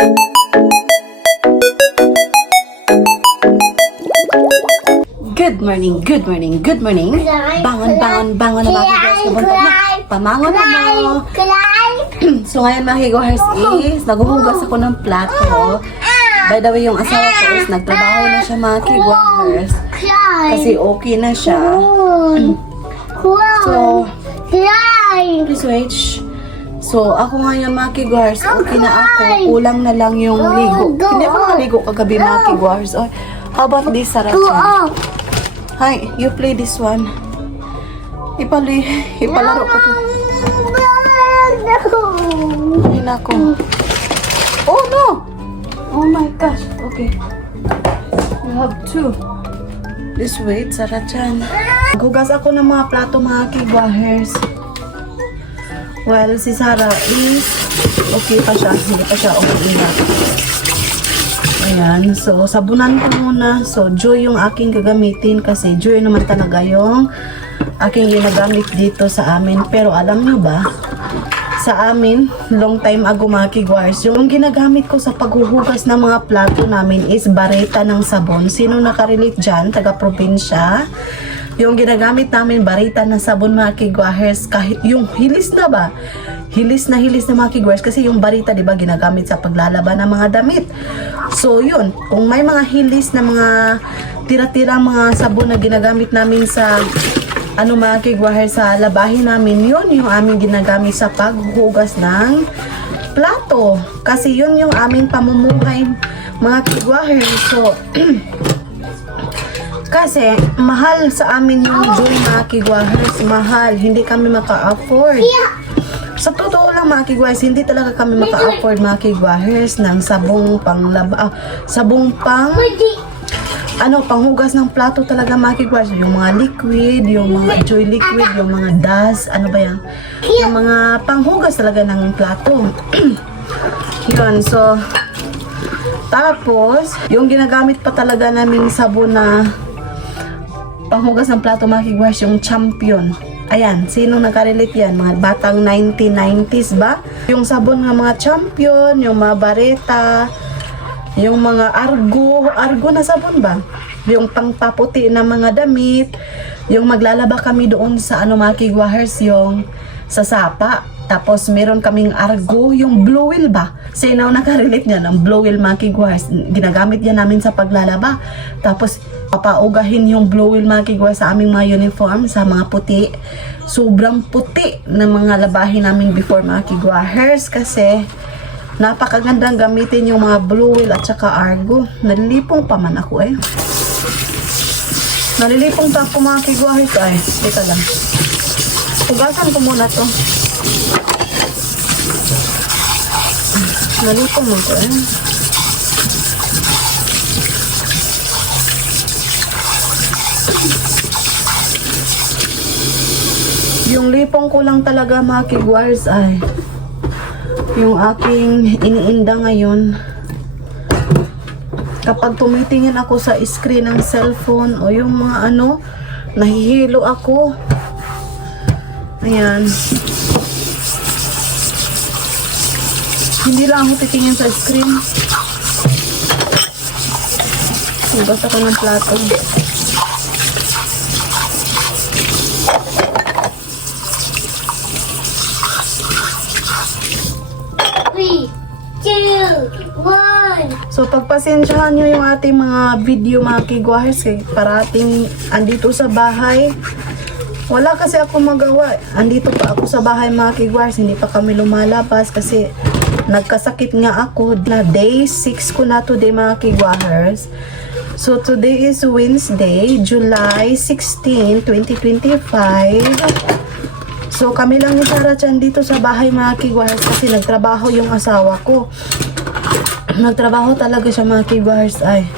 Good morning, good morning, good morning. Bangon, bangon, bangon na mga kiguars. Kabunta na. Pamangon na mo. So ngayon mga kiguars is naghuhugas ako ng plato. By the way, yung asawa ko is nagtrabaho na siya mga kiguars. Kasi okay na siya. So, please wait. So, ako ngayon mga kiguars, okay na ako. Kulang na lang yung ligo. Hindi ako nakaligo kagabi mga kiguars. Oh, how about this, Sarah-chan? Hi, you play this one. Ipalaro ko to. Ay, nako. Oh, no! Oh my gosh. Okay. You have two. Please wait, Sarah-chan. Maghugas ako ng mga plato mga kiguars. Well, si Sarah is okay pa siya. Hindi pa siya okay na. Ayan. So, sabunan ko muna. So, Joy yung aking gagamitin kasi Joy naman talaga yung aking ginagamit dito sa amin. Pero alam nyo ba, sa amin, long time ago mga kiguars, yung ginagamit ko sa paghuhugas ng mga plato namin is bareta ng sabon. Sino nakarelate dyan? Taga-probinsya. Yung ginagamit namin, barita na sabon mga kiguars, kahit yung hilis na ba? Hilis na mga kiguars kasi yung barita, di ba, ginagamit sa paglalaban ng mga damit. So, yun. Kung may mga hilis na mga tira-tira mga sabon na ginagamit namin sa mga kiguars sa labahin namin, yun yung aming ginagamit sa paghuhugas ng plato. Kasi yun yung aming pamumuhay mga kiguars. So, kasi, mahal sa amin yung Joy mga kiguars. Mahal. Hindi kami maka-afford. Sa totoo lang mga kiguars, hindi talaga kami maka-afford mga kiguars ng sabong panghugas ng plato talaga mga kiguars. Yung mga liquid, yung mga Joy liquid, yung mga dust, ano ba yan? Yung mga panghugas talaga ng plato. Yun, so, tapos, yung ginagamit pa talaga namin sabon na panghugas ng plato mga kiguars, yung Champion. Ayan, sino nakarelate yan? Mga batang 1990s ba? Yung sabon ng mga Champion, yung mga bareta, yung mga Argo na sabon ba? Yung pangpaputi na mga damit, yung maglalaba kami doon sa mga kiguars, yung sa sapa. Tapos meron kaming Argo, yung Blue Wheel ba? Sino nakarelate niya ng Blue Wheel mga kiguars? Ginagamit yan namin sa paglalaba. Tapos papaugahin yung Blue Wheel mga kiguars sa aming mga uniform, sa mga puti. Sobrang puti na mga labahin namin before mga kiguars kasi napakagandang gamitin yung mga Blue Wheel at saka Argo. Nalilipong pa man ako eh. Nalilipong pa ako mga kiguars ay. Teka lang. Hugasan ko muna to. Nalipong mo ko eh. Yung lipong ko lang talaga mga kiguars ay yung aking iniinda ngayon. Kapag tumitingin ako sa screen ng cellphone o yung mga nahihilo ako. Ayan. Hindi lang ako titingin sa screen. Hugas ako ng plato. So, pagpasensyahan nyo yung ating mga video mga kiguars eh. Parating andito sa bahay. Wala kasi ako magawa. Andito pa ako sa bahay mga kiguars. Hindi pa kami lumalabas kasi nagkasakit nga ako. Na day 6 ko na today mga kiguars. So, today is Wednesday, July 16, 2025. So, kami lang ni Sarah-chan dito sa bahay mga kiguars kasi nagtrabaho yung asawa ko. Nagtrabaho talaga siya mga kiguars ay.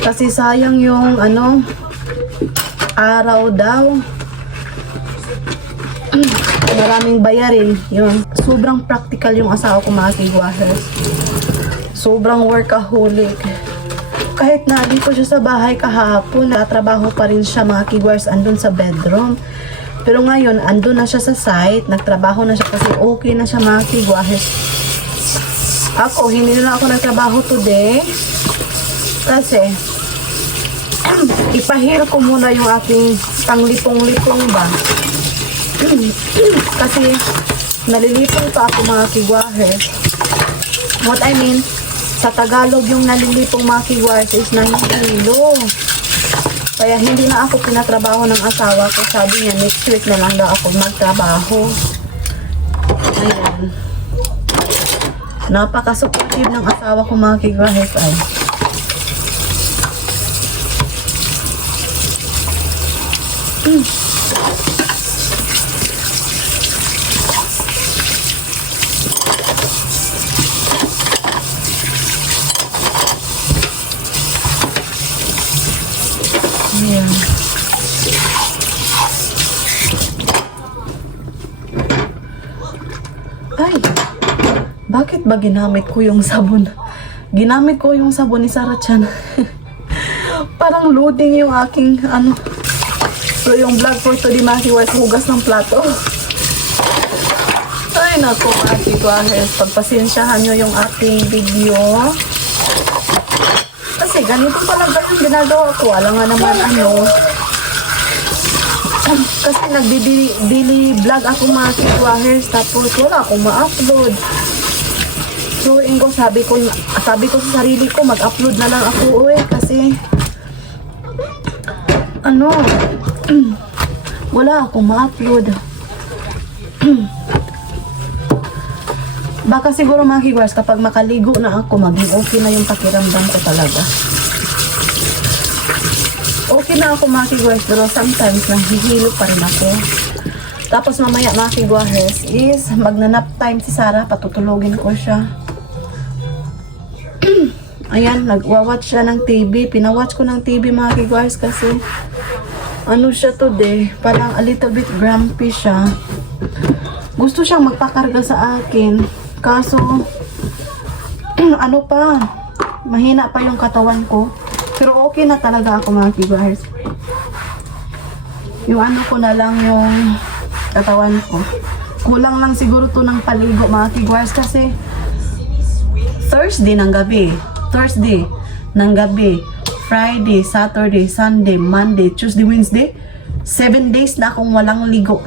Kasi sayang yung araw daw. Maraming bayarin. Yun. Sobrang practical yung asawa ko mga kiguars. Sobrang workaholic. Kahit na dito siya sa bahay kahapon, nagtrabaho pa rin siya mga kiguars andun sa bedroom. Pero ngayon, andun na siya sa site, nagtrabaho na siya kasi okay na siya mga kiguars. Ako, hindi na ako nagtrabaho today. Kasi, ipahil ko muna yung aking panglipong-lipong ba. Kasi, nalilipong pa ako mga kigwahes. What I mean, sa Tagalog yung nalilipong mga kigwahes is nahihilo. Kaya hindi na ako pinatrabaho ng asawa ko. Sabi niya, next week na lang daw ako magtrabaho. Ayan. Napaka-supportive ng asawa ko mga kigwahes ay. Ayan. Ay, bakit ba ginamit ko yung sabon? Ginamit ko yung sabon ni Sarah Chan. Parang loading yung aking ano. So yung vlog for today mga kigwahes, hugas ng plato. Ay naku mga kigwahes, pagpasensyahan nyo yung ating video. Kasi ganito talaga yung ginagawa ko. Alam nga naman ano. Kasi nagdi-daily vlog ako mga kigwahes, tapos wala akong ma-upload. So ingo sabi ko sa sarili ko, mag-upload na lang ako kasi ano, wala akong ma-upload. Baka siguro mga kigwahes, kapag makaligo na ako, maging okay na yung pakiramdam ko talaga. Okay na ako mga kigwahes, pero sometimes nahihilo pa rin ako. Tapos mamaya mga kigwahes is magnanap time si Sarah, patutulogin ko siya. Ayan, nagwa-watch siya ng TV. Pinawatch ko ng TV mga kigwahes kasi ano siya today, parang a little bit grumpy siya. Gusto siyang magpakarga sa akin. Kaso, ano pa, mahina pa yung katawan ko. Pero okay na talaga ako mga kigwahes. Yung ano ko na lang yung katawan ko. Kulang lang siguro to ng paligo mga kigwahes kasi Thursday ng gabi, Friday, Saturday, Sunday, Monday, Tuesday, Wednesday, 7 days na akong walang ligo.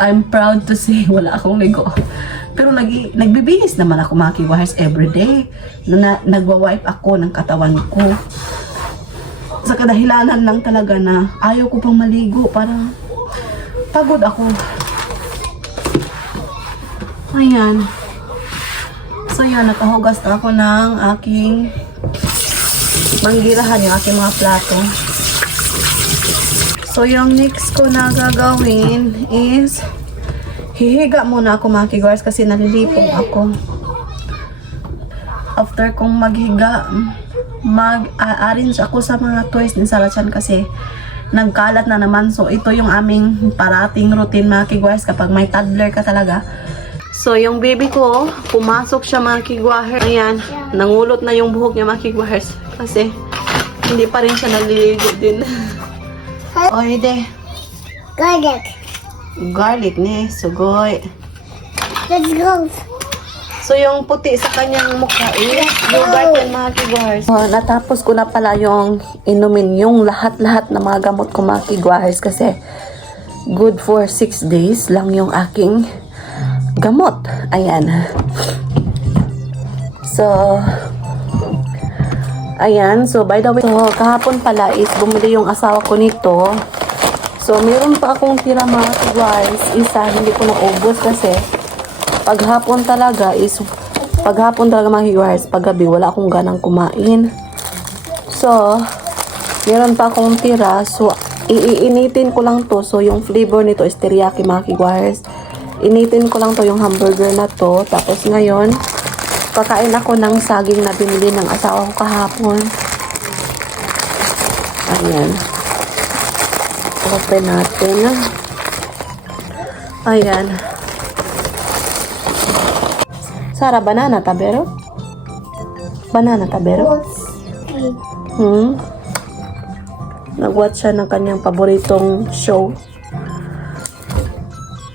I'm proud to say wala akong ligo. Pero nagbibihis naman ako mga kigwahes everyday. Nagwa-wipe ako ng katawan ko. Sa kadahilanan lang talaga na ayaw ko pang maligo para pagod ako. Ayan. So yan, nakahugas na ako ng aking manggirahan, yung aking mga plato. So yung next ko na gagawin is hihiga muna ako mga kigwahes kasi nalilipong ako. After kong maghiga, mag-arrange ako sa mga toys ni Sarah Chan kasi nagkalat na naman. So ito yung aming parating routine mga kigwahes kapag may toddler ka talaga. So yung baby ko, pumasok siya mga kigwahes. Ayan, nangulot na yung buhok niya mga kigwahes kasi hindi pa rin siya naliligo din. O ide. Garlic. Garlic ni, sugoy. Let's go. So yung puti sa kanyang mukha is yogurt yan mga kigwahes. Natapos ko na pala yung inumin yung lahat-lahat na mga gamot ko mga kigwahes kasi good for 6 days lang yung aking gamot. Ayan. So, ayan. So, by the way, so, kahapon pala is bumili yung asawa ko nito. So, meron pa akong tira mga kigwahes. Isa, hindi ko naubos kasi paghapon talaga mga kigwahes, paggabi, wala akong ganang kumain. So, meron pa akong tira. So, iinitin ko lang to. So, yung flavor nito is teriyaki mga kigwahes. Initin ko lang to yung hamburger na to. Tapos ngayon, kakain ako ng saging na binili ng asawa ko kahapon. Ayan. Open natin. Ayan. Sarah, banana tabero? Banana tabero? Nag-watch siya ng kanyang paboritong show.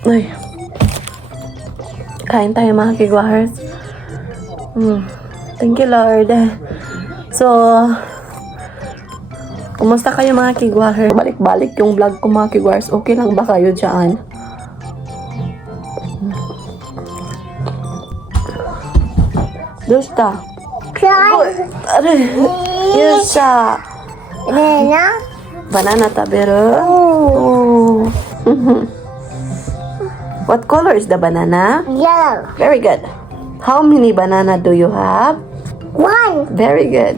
Ay. Kain tayo mga kigwahes. Thank you, Lord. So, kumusta kayo mga kigwahers? Balik-balik yung vlog ko mga kigwahers. Okay lang ba kayo dyan? Dusta. Cry. Aray. Yes, siya. Banana. Banana tabero. Oh. What color is the banana? Yellow. Very good. How many banana do you have? 1. Very good.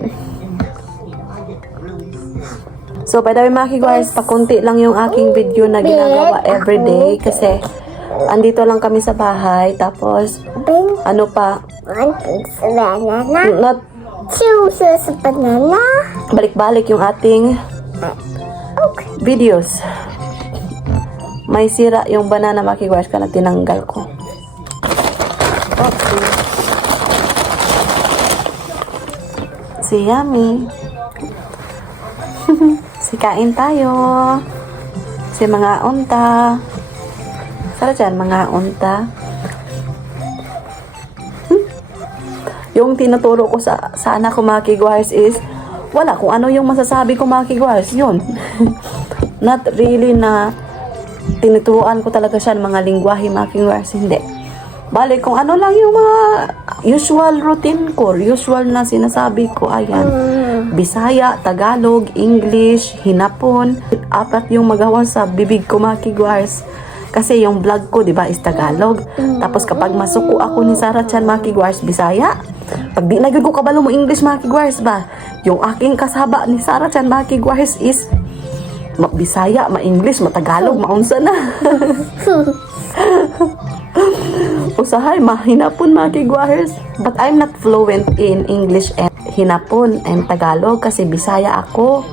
So, by the way mga kigwahers, pakunti lang yung aking video na ginagawa everyday kasi andito lang kami sa bahay. Tapos, Pink. ano pa, 1 piece of banana. not 2 pieces of banana. balik-balik yung ating Okay. videos. May sira yung banana mga kigwahers ka na tinanggal ko. Okay. Si Yummy. Si kain tayo. Si mga unta. Sara dyan, mga unta. Yung tinuturo ko sa anak ko mga kigwahers is wala kung ano yung masasabi ko mga kigwahers, yun. Not really na tinuturuan ko talaga siya ng mga lingwahe mga kigwahers, hindi. Balik kung ano lang yung mga usual routine ko, usual na sinasabi ko, ayan. Bisaya, Tagalog, English, Hinapon. 4 yung magawa sa bibig ko mga kigwahers. Kasi yung vlog ko, di ba, is Tagalog. Tapos kapag masuko ako ni Sarah Chan mga kigwahers, Bisaya. Pag di na yun ko kabalo mo English mga kigwahers ba, yung aking kasaba ni Sarah Chan mga kigwahers is Bisaya, ma-English, ma-Tagalog, maunsa na. Usahay, mahinapon mga kigwahers. But I'm not fluent in English and Hinapon and Tagalog kasi Bisaya ako.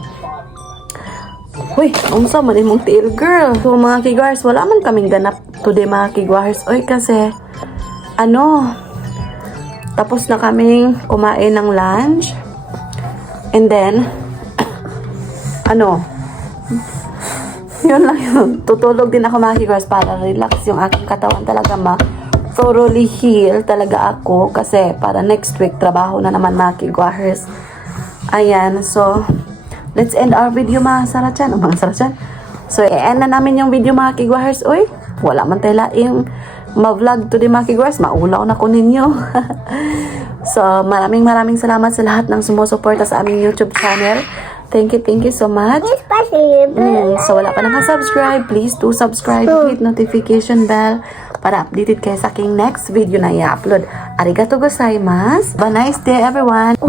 Uy, unsa man imong tiil girl. So mga kigwahers, wala man kaming ganap today mga kigwahers. Uy, kasi tapos na kaming kumain ng lunch. And then yun lang yun. Tutulog din ako mga kigwahers para relax yung aking katawan talaga thoroughly heal talaga ako kasi para next week trabaho na naman mga kigwahers. Ayan, so let's end our video mga Sarachan. Mga Sarachan. So, i-end na namin yung video mga kigwahers. Uy, wala man tayo laing ma-vlog today mga kigwahers. Maulaw na ko ninyo. So, maraming salamat sa lahat ng sumusuporta sa aming YouTube channel. Thank you so much. So, wala pa naka-subscribe, please do subscribe, hit notification bell para updated kayo sa aking next video na i-upload. Arigato gozaimasu. Have a nice day, everyone.